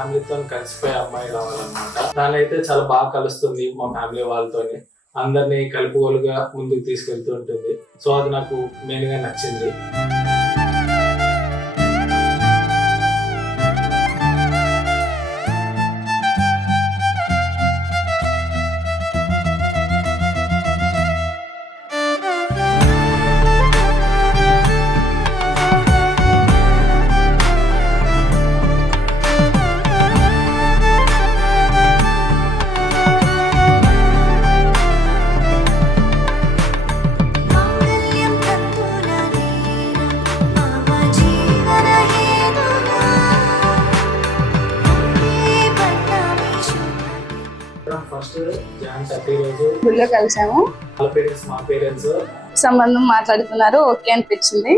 ఫ్యామిలీతో కలిసిపోయే అమ్మాయి రావాలన్నమాట. దాని అయితే చాలా బాగా కలుస్తుంది మా ఫ్యామిలీ వాళ్ళతోని, అందరినీ కలుపుగోలుగా ముందుకు తీసుకెళ్తూ ఉంటుంది. సో అది నాకు మెయిన్ గా నచ్చింది. ఫస్ట్ జాన్ 30 రోజు గుళ్ళో కలిసాము. వాళ్ళ పేరెంట్స్ మా పేరెంట్స్ సంబంధం మాట్లాడుతున్నారు, ఓకే అనిపించింది.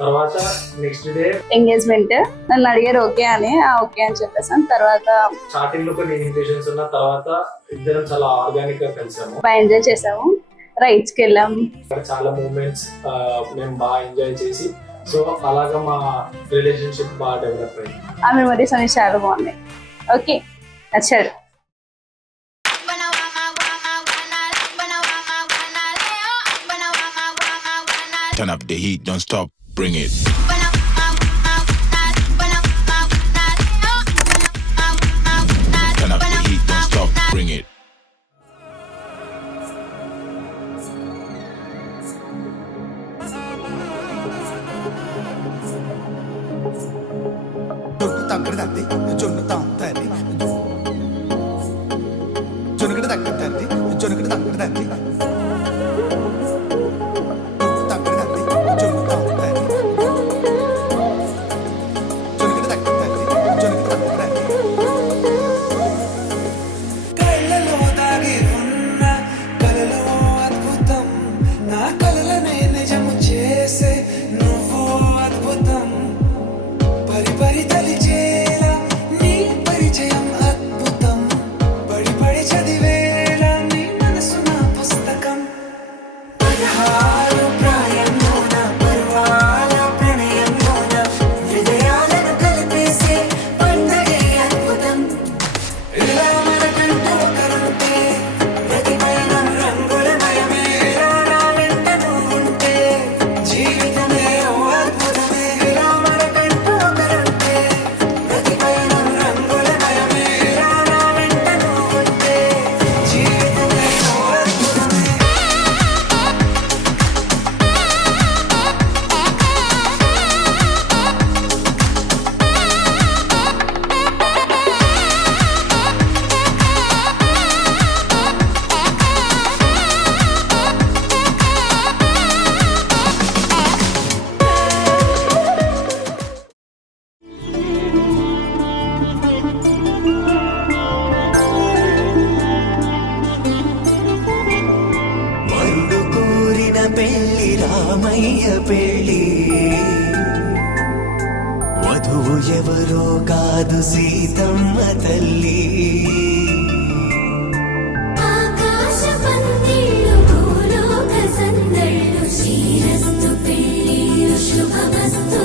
తర్వాత నెక్స్ట్ డే ఎంగేజ్మెంట్ నన్ను అడిగారు ఓకే అని, ఓకే అని చెప్పేసాను. తర్వాత స్టార్టింగ్ లో కొన్ని ఇన్విటేషన్స్ ఉన్న తర్వాత ఇద్దరం చాలా ఆర్గానిక్ గా కలిసాము, బాగా ఎంజాయ్ చేసాము. రైడ్స్ కి వెళ్ళాము, చాలా మూమెంట్స్ మేము బాగా ఎంజాయ్ చేసి, సో అలాగా మా రిలేషన్షిప్ బాగా డెవలప్ అయింది. ఆ మెమరీస్ అనేవి చాలా బాగున్నాయి. ఓకే, నచ్చాడు. Turn up the heat, don't stop, bring it. Turn up the heat, don't stop, bring it. పెళ్లి రామయ్య పెళ్లి, వధువు ఎవరో కాదు సీతమ్మ తల్లి. ఆకాశ పందిళ్ళు భూలోక సందళ్ళు, శ్రీరస్తు పెళ్లిళ్ళు శుభమస్తు.